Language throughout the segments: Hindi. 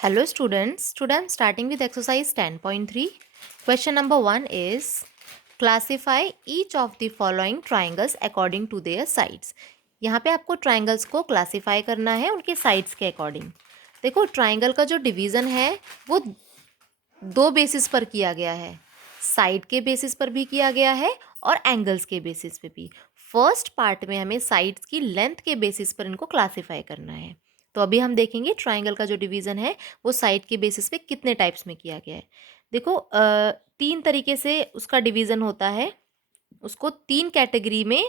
Hello students, today I am starting with exercise 10.3. Question number 1 is classify each of the following triangles according to their sides. यहाँ पे आपको triangles को classify करना है उनके sides के according. देखो triangle का जो division है वो दो basis पर किया गया है, side के basis पर भी किया गया है और angles के basis पे भी. फर्स्ट पार्ट में हमें साइड्स की लेंथ के बेसिस पर इनको क्लासीफाई करना है. तो अभी हम देखेंगे ट्राइंगल का जो डिवीजन है वो साइड के बेसिस पे कितने टाइप्स में किया गया है. देखो तीन तरीके से उसका डिवीजन होता है. उसको तीन कैटेगरी में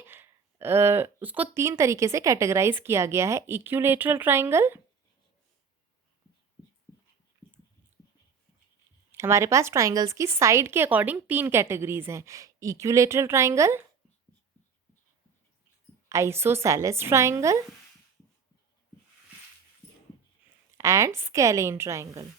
उसको तीन तरीके से कैटेगराइज किया गया है. इक्विलेटरल ट्राइंगल, हमारे पास ट्राइंगल्स की साइड के अकॉर्डिंग तीन कैटेगरीज हैं. Equilateral triangle, isosceles triangle and scalene triangle.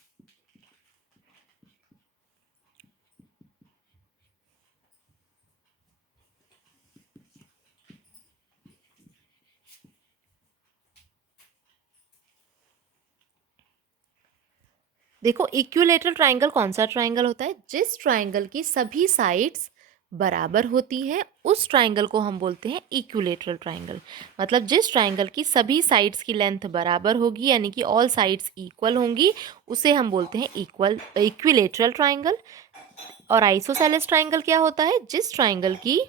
देखो इक्विलेटरल ट्राइंगल कौन सा ट्राइंगल होता है? जिस ट्राइंगल की सभी साइड्स बराबर होती है उस ट्राइंगल को हम बोलते हैं इक्विलेटरल ट्राइंगल. मतलब जिस ट्राइंगल की सभी साइड्स की लेंथ बराबर होगी यानी कि ऑल साइड्स इक्वल होंगी उसे हम बोलते हैं इक्विलेटरल ट्राइंगल. और आइसोसेलेस ट्राइंगल क्या होता है? जिस ट्राइंगल की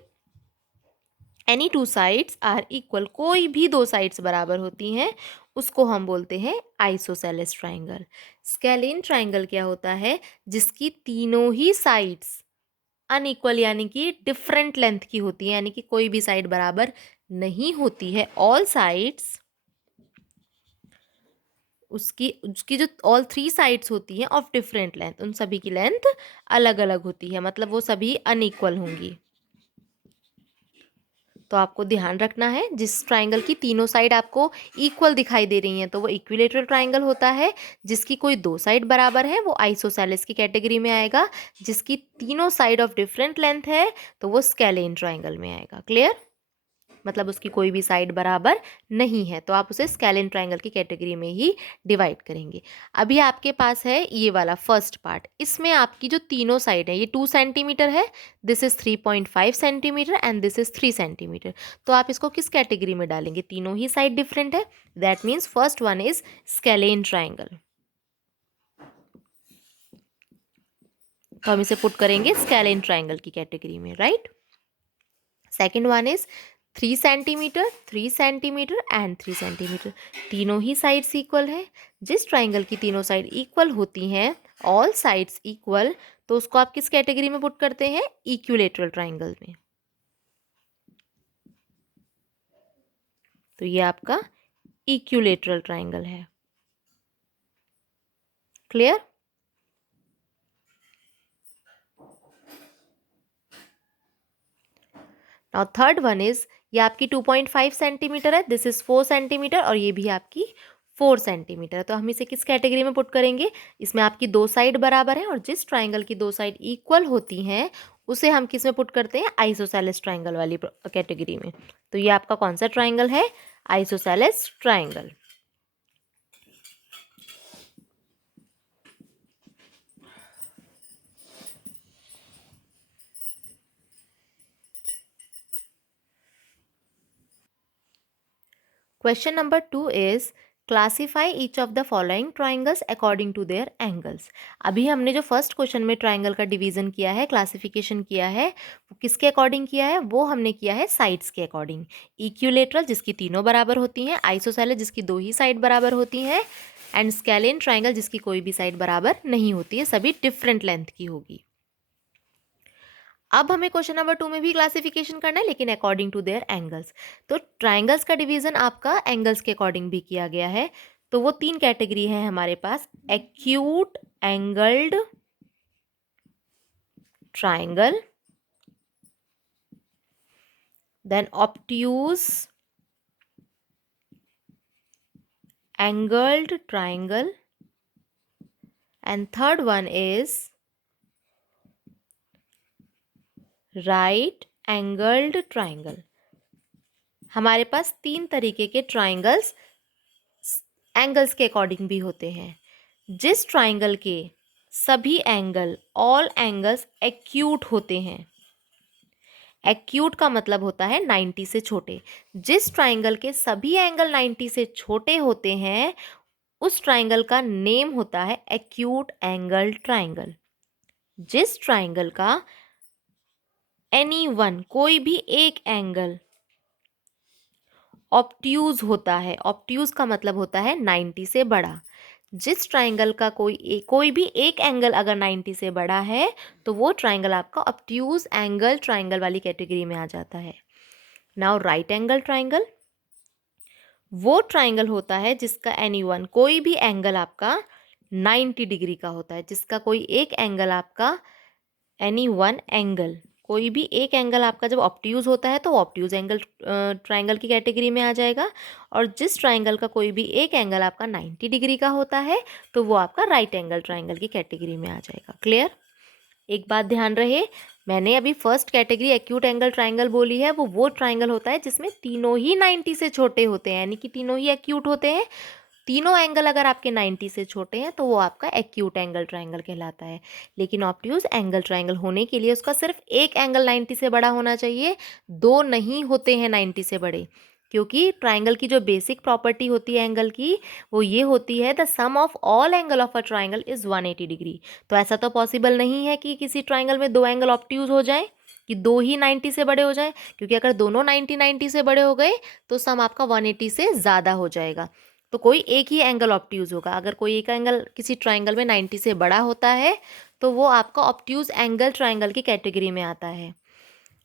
any two sides are equal, कोई भी दो साइड्स बराबर होती हैं उसको हम बोलते हैं आइसोसेलेस ट्राइंगल. स्केलेन ट्राइंगल क्या होता है? जिसकी तीनों ही साइड्स अनइक्वल यानी कि डिफरेंट लेंथ की होती है, यानी कि कोई भी साइड बराबर नहीं होती है. ऑल साइड्स उसकी उसकी जो ऑल थ्री साइड्स होती हैं ऑफ डिफरेंट लेंथ, उन सभी की लेंथ अलग अलग होती है, मतलब वो सभी अनइक्वल होंगी. तो आपको ध्यान रखना है जिस ट्राइंगल की तीनों साइड आपको इक्वल दिखाई दे रही हैं तो वो इक्विलेटरल ट्राइंगल होता है. जिसकी कोई दो साइड बराबर है वो आइसोसेलेस की कैटेगरी में आएगा. जिसकी तीनों साइड ऑफ डिफरेंट लेंथ है तो वो स्केलेन ट्राइंगल में आएगा. क्लियर? मतलब उसकी कोई भी साइड बराबर नहीं है तो आप उसे स्केलेन ट्राइंगल की कैटेगरी में ही डिवाइड करेंगे. अभी आपके पास है ये वाला फर्स्ट पार्ट. इसमें आपकी जो तीनों साइड है ये 2 सेंटीमीटर है, this is 3.5 centimetre and this is 3 centimetre. तो आप इसको किस कैटेगरी में डालेंगे? तीनों ही साइड डिफरेंट है, that means first one is scalene triangle. तो हम इसे पुट करेंगे स्केलेन ट्राइंगल की कैटेगरी में, right? Second one is 3 centimetre, 3 centimetre and 3 centimetre. तीनों ही साइड्स इक्वल है. जिस ट्राइंगल की तीनों साइड इक्वल होती हैं, ऑल साइड्स इक्वल, तो उसको आप किस कैटेगरी में पुट करते हैं? इक्विलेटरल ट्राइंगल में. तो ये आपका इक्विलेटरल ट्राइंगल है. Clear? Now third one is, ये आपकी 2.5 सेंटीमीटर है, दिस इज 4 सेंटीमीटर और ये भी आपकी 4 सेंटीमीटर. तो हम इसे किस कैटेगरी में पुट करेंगे? इसमें आपकी दो साइड बराबर है और जिस ट्राइंगल की दो साइड इक्वल होती हैं उसे हम किस में पुट करते हैं? आइसोसेलेस ट्राइंगल वाली कैटेगरी में. तो ये आपका कौन सा ट्राइंगल है? Isosceles triangle. Question number 2 is classify each of the following triangles according to their angles. अभी हमने जो फर्स्ट क्वेश्चन में ट्राइंगल का डिवीजन किया है, क्लासिफिकेशन किया है, वो किसके अकॉर्डिंग किया है? वो हमने किया है साइड्स के अकॉर्डिंग. इक्विलेटरल जिसकी तीनों बराबर होती हैं, आइसोसेलेस जिसकी दो ही साइड बराबर होती हैं एंड स्केलेन ट्राइंगल जिसकी कोई भी साइड बराबर नहीं होती है, सभी डिफरेंट लेंथ की होगी. अब हमें क्वेश्चन नंबर 2 में भी क्लासिफिकेशन करना है लेकिन अकॉर्डिंग टू देयर एंगल्स. तो ट्राइंगल्स का डिवीजन आपका एंगल्स के अकॉर्डिंग भी किया गया है. तो वो तीन कैटेगरी है हमारे पास: acute angled triangle, then obtuse angled triangle and third one is right angled triangle. हमारे पास तीन तरीके के ट्राइंगल्स एंगल्स के अकॉर्डिंग भी होते हैं. जिस ट्राइंगल के सभी एंगल, ऑल एंगल्स एक्यूट होते हैं, एक्यूट का मतलब होता है 90 से छोटे, जिस ट्राइंगल के सभी एंगल 90 से छोटे होते हैं उस ट्राइंगल का नेम होता है एक्यूट एंगल ट्राइंगल। जिस ट्राइंगल का एनी वन, कोई भी एक एंगल ऑब्ट्यूज होता है, ऑब्ट्यूज का मतलब होता है 90 से बड़ा, जिस ट्राइंगल का कोई भी एक एंगल अगर 90 से बड़ा है तो वो ट्राइंगल आपका ऑब्ट्यूज एंगल ट्राइंगल वाली कैटेगरी में आ जाता है। नाउ राइट एंगल ट्राइंगल, वो ट्राइंगल होता है जिसका एनी वन, कोई भी एंगल आपका 90 डिग्री का होता है, जिसका कोई एक एंगल आपका एनी वन एंगल, कोई भी एक एंगल आपका जब ऑब्ट्यूज होता है तो ऑब्ट्यूज एंगल ट्राइंगल की कैटेगरी में आ जाएगा, और जिस ट्राइंगल का कोई भी एक एंगल आपका 90 डिग्री का होता है तो वो आपका राइट एंगल ट्राइंगल की कैटेगरी में आ जाएगा। क्लियर? एक बात ध्यान रहे, मैंने अभी first category acute angle triangle बोली है, वो ट्राइंगल होता है जिसमें तीनों ही 90 से छोटे होते हैं, यानी कि तीनों ही एक्यूट होते हैं। तीनों एंगल अगर आपके 90 से छोटे हैं तो वो आपका एक्यूट एंगल ट्राइंगल कहलाता है। लेकिन ऑब्ट्यूज एंगल ट्राइंगल होने के लिए उसका सिर्फ एक एंगल 90 से बड़ा होना चाहिए, दो नहीं होते हैं 90 से बड़े, क्योंकि ट्राइंगल की जो बेसिक प्रॉपर्टी होती है एंगल की वो ये होती है the sum of all angle of a triangle is 180 degree. तो ऐसा तो पॉसिबल नहीं है कि किसी ट्राइंगल में दो एंगल ऑब्ट्यूज हो जाए, कि दो ही 90 से बड़े हो जाए, क्योंकि अगर दोनों 90 से बड़े हो गए तो सम आपका 180 से ज़्यादा हो जाएगा, तो कोई एक ही एंगल ऑब्ट्यूज होगा। अगर कोई एक एंगल किसी ट्राइंगल में 90 से बड़ा होता है तो वो आपका ऑब्ट्यूज एंगल ट्राइंगल की कैटेगरी में आता है।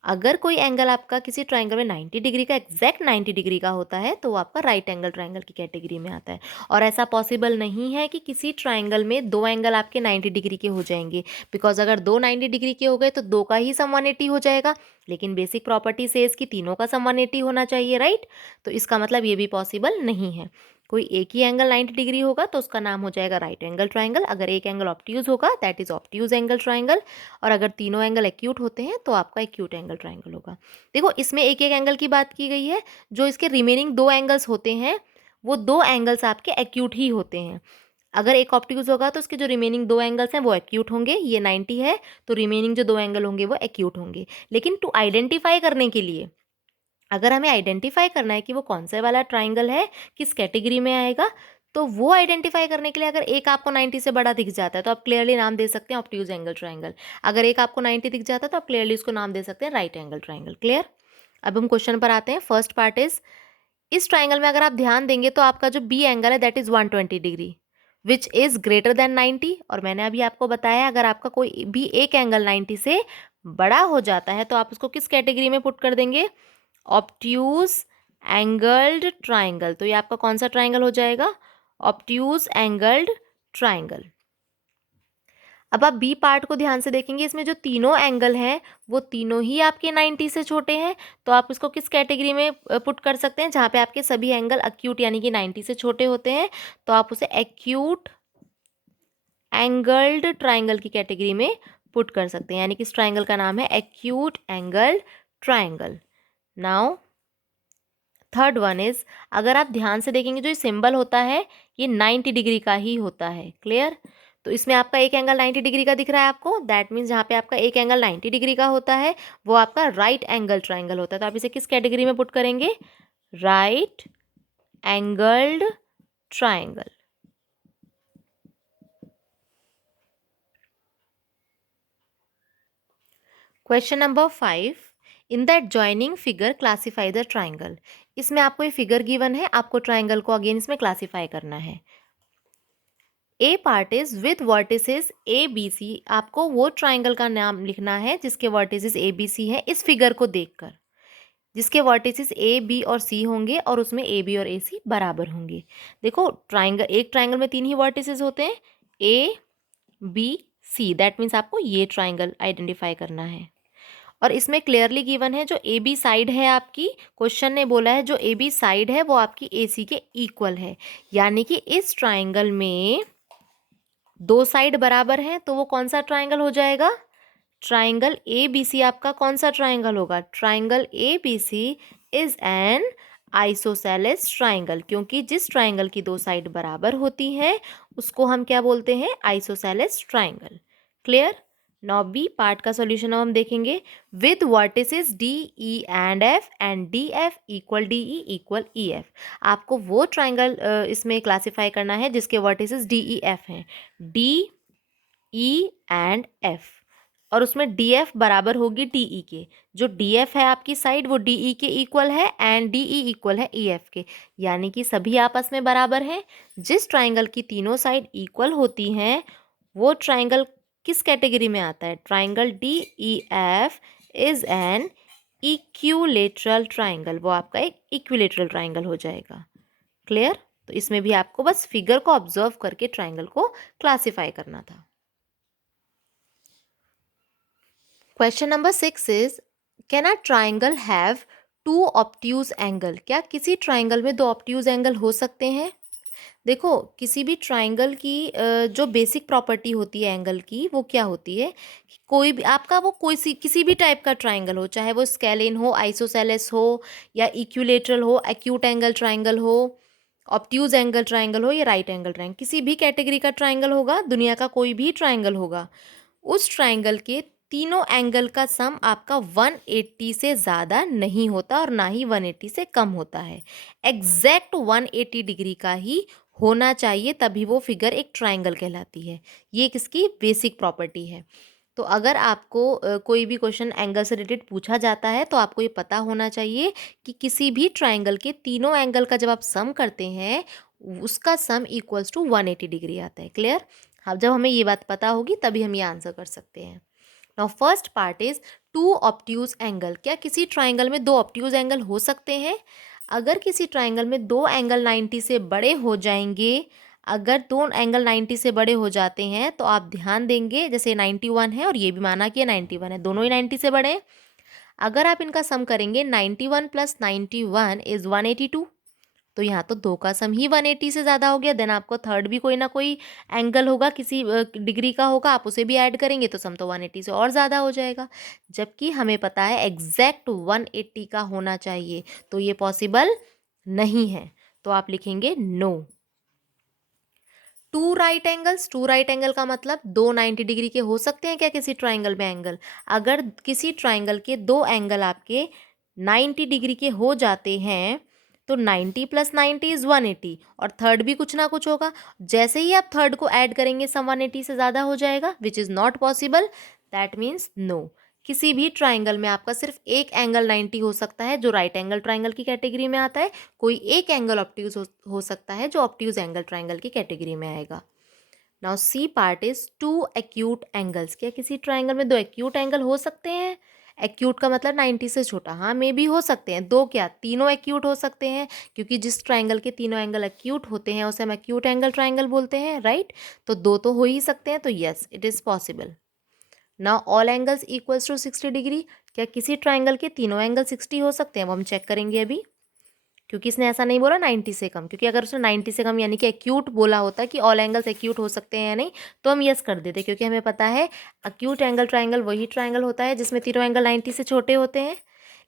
अगर कोई एंगल आपका किसी ट्राइंगल में 90 डिग्री का, एग्जैक्ट 90 डिग्री का होता है तो वो आपका राइट एंगल ट्राइंगल की कैटेगरी में आता है। और ऐसा पॉसिबल नहीं है कि किसी ट्राइंगल में दो एंगल आपके 90 डिग्री के हो जाएंगे, बिकॉज अगर दो 90 डिग्री के हो गए तो दो का ही सम 180 हो जाएगा, लेकिन बेसिक प्रॉपर्टी सेज कि तीनों का सम 180 होना चाहिए, राइट? तो इसका मतलब ये भी पॉसिबल नहीं है। कोई एक ही एंगल 90 डिग्री होगा तो उसका नाम हो जाएगा राइट एंगल ट्राइंगल, अगर एक एंगल ऑब्ट्यूज होगा that is obtuse angle triangle, और अगर तीनों एंगल एक्यूट होते हैं तो आपका एक्यूट एंगल ट्राइंगल होगा। देखो इसमें एक एक एंगल की बात की गई है, जो इसके रिमेनिंग दो एंगल्स होते हैं वो दो एंगल्स आपके एक्यूट ही होते हैं। अगर एक ऑब्ट्यूज होगा तो उसके जो रिमेनिंग दो एंगल्स हैं वो एक्यूट होंगे, ये 90 है तो रिमेनिंग जो दो एंगल होंगे वो एक्यूट होंगे। लेकिन टू आइडेंटिफाई करने के लिए, अगर हमें आइडेंटिफाई करना है कि वो कौन सा वाला ट्राइंगल है, किस कैटेगरी में आएगा, तो वो आइडेंटिफाई करने के लिए अगर एक आपको 90 से बड़ा दिख जाता है तो आप क्लियरली नाम दे सकते हैं ऑब्ट्यूज एंगल ट्राइंगल। अगर एक आपको 90 दिख जाता है तो आप क्लियरली उसको नाम दे सकते हैं राइट एंगल ट्राइंगल। क्लियर? अब हम क्वेश्चन पर आते हैं। फर्स्ट पार्ट इज, इस ट्राइंगल में अगर आप ध्यान देंगे तो आपका जो बी एंगल है that is 120 degree which is greater than 90, और मैंने अभी आपको बताया अगर आपका कोई भी एक एंगल 90 से बड़ा हो जाता है तो आप उसको किस कैटेगरी में पुट कर देंगे? Obtuse angled triangle. तो ये आपका कौन सा ट्राइंगल हो जाएगा? Obtuse angled triangle. अब आप बी पार्ट को ध्यान से देखेंगे, इसमें जो तीनों एंगल हैं वो तीनों ही आपके 90 से छोटे हैं, तो आप इसको किस कैटेगरी में पुट कर सकते हैं? जहाँ पे आपके सभी एंगल एक्यूट यानी कि 90 से छोटे होते हैं तो आप उसे एक्यूट एंगल्ड ट्राइंगल की कैटेगरी में पुट कर सकते हैं, यानी कि इस ट्राइंगल का नाम है acute angle triangle. Now third one is, अगर आप ध्यान से देखेंगे जो ये सिंबल होता है ये 90 डिग्री का ही होता है। क्लियर? तो इसमें आपका एक एंगल 90 डिग्री का दिख रहा है आपको, दैट मीन्स जहाँ पे आपका एक एंगल 90 डिग्री का होता है वो आपका राइट एंगल ट्राइंगल होता है। तो आप इसे किस कैटेगरी में पुट करेंगे? Right angled triangle. Question number 5, in that joining figure classify the triangle. इसमें आपको ये फिगर गिवन है, आपको ट्राइंगल को अगेन इसमें क्लासीफाई करना है। A part is with vertices A B C, आपको वो ट्राइंगल का नाम लिखना है जिसके वर्टिसेस ए बी सी है इस फिगर को देखकर, जिसके वर्टिसेस ए बी और सी होंगे और उसमें ए बी और ए सी बराबर होंगे। देखो ट्राइंगल, एक ट्राइंगल में तीन ही वर्टिसेस होते हैं, A B C, that means आपको ये ट्राइंगल आइडेंटिफाई करना है। और इसमें क्लियरली गिवन है जो ए बी साइड है आपकी, क्वेश्चन ने बोला है जो ए बी साइड है वो आपकी ए सी के इक्वल है, यानी कि इस ट्राइंगल में दो साइड बराबर हैं तो वो कौन सा ट्राइंगल हो जाएगा? ट्राइंगल ए बी सी आपका कौन सा ट्राइंगल होगा? Triangle A B C is an isosceles triangle, क्योंकि जिस ट्राइंगल की दो साइड बराबर होती हैं उसको हम क्या बोलते हैं? Isosceles triangle. Clear? Now B part का सॉल्यूशन हम देखेंगे। With vertices D E and D F equal D E equal E F. आपको वो ट्राइंगल इसमें क्लासीफाई करना है जिसके वर्टिसेस डी ई एफ हैं, डी ई एंड एफ, और उसमें डी एफ बराबर होगी डी ई के। जो डी एफ है आपकी साइड वो डी ई के इक्वल है एंड डी ई इक्वल है ई एफ के, यानी कि सभी आपस में बराबर हैं। जिस ट्राइंगल की तीनों साइड इक्वल होती हैं वो ट्राइंगल किस कैटेगरी में आता है? Triangle D E F is an equilateral triangle, वो आपका एक इक्विलेटरल ट्राइंगल हो जाएगा। क्लियर? तो इसमें भी आपको बस फिगर को ऑब्जर्व करके ट्राइंगल को क्लासीफाई करना था। Question number 6 is can a triangle have two obtuse angle? क्या किसी ट्राइंगल में दो ऑब्ट्यूज एंगल हो सकते हैं? देखो, किसी भी ट्राइंगल की जो बेसिक प्रॉपर्टी होती है एंगल की वो क्या होती है? कोई भी आपका वो कोई सी किसी भी टाइप का ट्राइंगल हो, चाहे वो स्केलिन हो, आइसोसेलेस हो, या इक्विलेटरल हो, एक्यूट एंगल ट्राइंगल हो, ऑब्ट्यूज एंगल ट्राइंगल हो, या राइट एंगल ट्राइंगल, किसी भी कैटेगरी का ट्राइंगल होगा, दुनिया का कोई भी ट्राइंगल होगा, उस ट्राइंगल के तीनों एंगल का सम आपका 180 से ज़्यादा नहीं होता और ना ही 180 से कम होता है। एग्जैक्ट 180 डिग्री का ही होना चाहिए, तभी वो फिगर एक ट्राइंगल कहलाती है। ये किसकी बेसिक प्रॉपर्टी है। तो अगर आपको कोई भी क्वेश्चन एंगल से रिलेटेड पूछा जाता है तो आपको ये पता होना चाहिए कि किसी भी ट्राइंगल के तीनों एंगल का जब आप सम करते हैं उसका सम इक्वल्स टू 180 डिग्री आता है। क्लियर? हाँ, जब हमें ये बात पता होगी तभी हम ये आंसर कर सकते हैं। Now first part is two obtuse angle. क्या किसी ट्राइंगल में दो ऑब्ट्यूज एंगल हो सकते हैं? अगर किसी ट्राइंगल में दो एंगल 90 से बड़े हो जाएंगे, अगर दो एंगल 90 से बड़े हो जाते हैं तो आप ध्यान देंगे, जैसे 91 है और ये भी माना कि 91 है, दोनों ही 90 से बड़े हैं। अगर आप इनका सम करेंगे 91 प्लस 91 इज 182, तो यहाँ तो दो का सम ही 180 से ज़्यादा हो गया। देन आपको थर्ड भी कोई ना कोई एंगल होगा, किसी डिग्री का होगा, आप उसे भी ऐड करेंगे तो सम तो 180 से और ज़्यादा हो जाएगा। जबकि हमें पता है एग्जैक्ट 180 का होना चाहिए, तो ये पॉसिबल नहीं है, तो आप लिखेंगे no. Two right angles, two right angle का मतलब दो 90 डिग्री के हो सकते हैं क्या किसी ट्राइंगल में एंगल? अगर किसी ट्राइंगल के दो एंगल आपके 90 डिग्री के हो जाते हैं तो 90 प्लस 90 इज 180, और थर्ड भी कुछ ना कुछ होगा। जैसे ही आप थर्ड को ऐड करेंगे सम 180 से ज़्यादा हो जाएगा, which is not possible. That means no. किसी भी ट्राइंगल में आपका सिर्फ एक एंगल 90 हो सकता है जो राइट एंगल ट्राइंगल की कैटेगरी में आता है, कोई एक एंगल ऑब्ट्यूज हो सकता है जो ऑब्ट्यूज एंगल ट्राइंगल की कैटेगरी में आएगा। Now C part is two acute angles. क्या किसी ट्राइंगल में दो एक्यूट एंगल हो सकते हैं? एक्यूट का मतलब 90 से छोटा, हाँ मे भी हो सकते हैं। दो क्या, तीनों एक्यूट हो सकते हैं, क्योंकि जिस ट्राइंगल के तीनों एंगल एक्यूट होते हैं उसे हम एक्यूट एंगल ट्राइंगल बोलते हैं, राइट? तो दो तो हो ही सकते हैं, तो yes it is possible. Now all angles equals to 60 degree. क्या किसी ट्राइंगल के तीनों एंगल 60 हो सकते हैं? वो हम चेक करेंगे अभी, क्योंकि इसने ऐसा नहीं बोला 90 से कम, क्योंकि अगर उसने 90 से कम यानी कि एक्यूट बोला होता कि ऑल एंगल्स एक्यूट हो सकते हैं या नहीं, तो हम यस कर देते, क्योंकि हमें पता है एक्यूट एंगल ट्राइंगल वही ट्राइंगल होता है जिसमें तीनों एंगल 90 से छोटे होते हैं।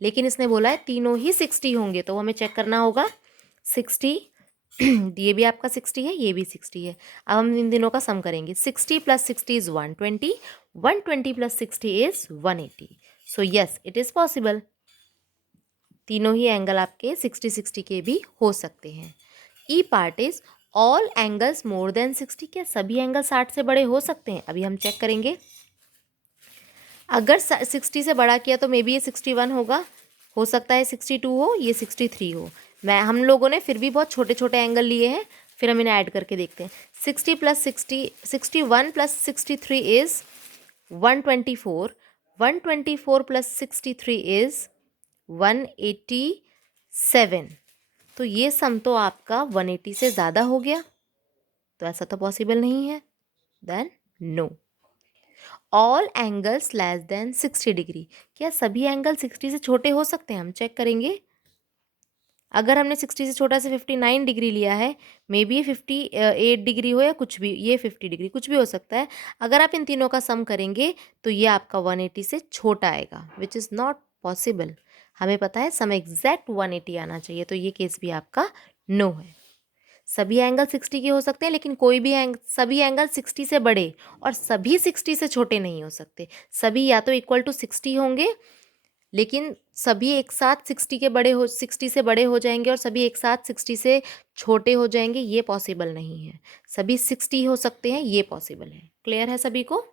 लेकिन इसने बोला है तीनों ही 60 होंगे, तो हमें चेक करना होगा 60 ये भी आपका 60 है, ये भी 60 है। अब हम इन दिनों का सम करेंगे। 60 plus 60 is 120, 120 plus 60 is 180। So yes it is possible. तीनों ही एंगल आपके 60-60 के भी हो सकते हैं। E part is all angles more than 60। क्या सभी एंगल 60 से बड़े हो सकते हैं? अभी हम चेक करेंगे। अगर 60 से बड़ा किया तो मे बी ये 61 होगा, हो सकता है 62 हो, ये 63 हो। हम लोगों ने फिर भी बहुत छोटे छोटे एंगल लिए हैं, फिर हम इन्हें ऐड करके देखते हैं। 60 plus 60, 61 plus 63 is 124, 124 plus 63 is 187। तो ये सम तो आपका 180 से ज़्यादा हो गया, तो ऐसा तो पॉसिबल नहीं है। Then no. All angles less than 60 degree. क्या सभी एंगल 60 से छोटे हो सकते हैं? हम चेक करेंगे। अगर हमने 60 से छोटा से 59 डिग्री लिया है, मे बी ये 58 डिग्री हो या कुछ भी, ये 50 डिग्री कुछ भी हो सकता है। अगर आप इन तीनों का सम करेंगे तो ये आपका 180 से छोटा आएगा, विच इज़ नॉट पॉसिबल। हमें पता है सम एग्जैक्ट 180 आना चाहिए, तो ये केस भी आपका नो है। सभी एंगल 60 के हो सकते हैं, लेकिन कोई भी सभी एंगल 60 से बड़े और सभी 60 से छोटे नहीं हो सकते। सभी या तो इक्वल टू 60 होंगे, लेकिन सभी एक साथ 60 से बड़े हो जाएंगे और सभी एक साथ 60 से छोटे हो जाएंगे, ये पॉसिबल नहीं है। सभी 60 हो सकते हैं, ये पॉसिबल है। क्लियर है सभी को?